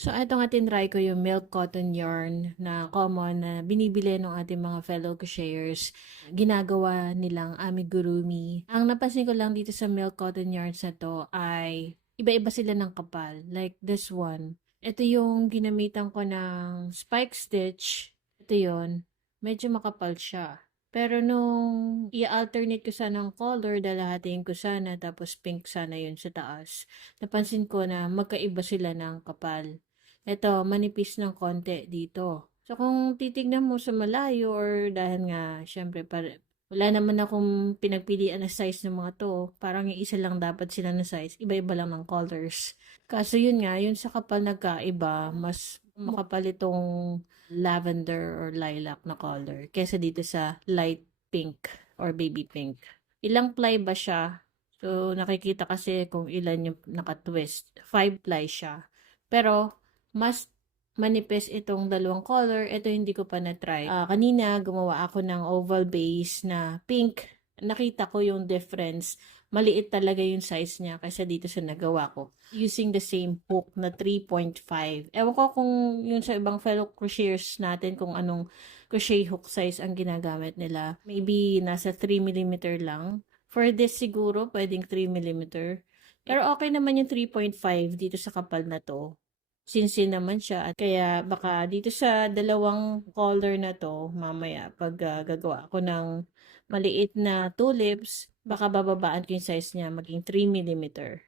So, eto nga tinry ko yung milk cotton yarn na common na binibili ng ating mga fellow crocheters. Ginagawa nilang amigurumi. Ang napansin ko lang dito sa milk cotton yarns na to ay iba-iba sila ng kapal. Like this one. Ito yung ginamitan ko ng spike stitch. Ito yon. Medyo makapal siya. Pero nung i-alternate ko sana ng color, dalahatiin ko sana, tapos pink sana yun sa taas. Napansin ko na magkaiba sila ng kapal. Eto, manipis ng konti dito. So, kung titignan mo sa malayo or dahil nga, syempre, wala naman akong pinagpilian na size ng mga to. Parang yung isa lang dapat sila na size. Iba-iba lang ng colors. Kaso yun nga, yun sa kapal nagkaiba, mas makapal itong lavender or lilac na color kesa dito sa light pink or baby pink. Ilang ply ba siya? So, nakikita kasi kung ilan yung nakatwist. 5 ply siya. Pero, mas manipis itong dalawang color. Ito hindi ko pa na-try. Kanina, gumawa ako ng oval base na pink. Nakita ko yung difference. Maliit talaga yung size niya kaysa dito sa nagawa ko. Using the same hook na 3.5. Ewan ko kung yun sa ibang fellow crocheters natin kung anong crochet hook size ang ginagamit nila. Maybe nasa 3mm lang. For this siguro, pwedeng 3mm. Pero okay naman yung 3.5 dito sa kapal na to. Sinsin naman siya at kaya baka dito sa dalawang color na to mamaya pag gagawa ako ng maliit na tulips, baka bababaan ko yung size niya maging 3mm.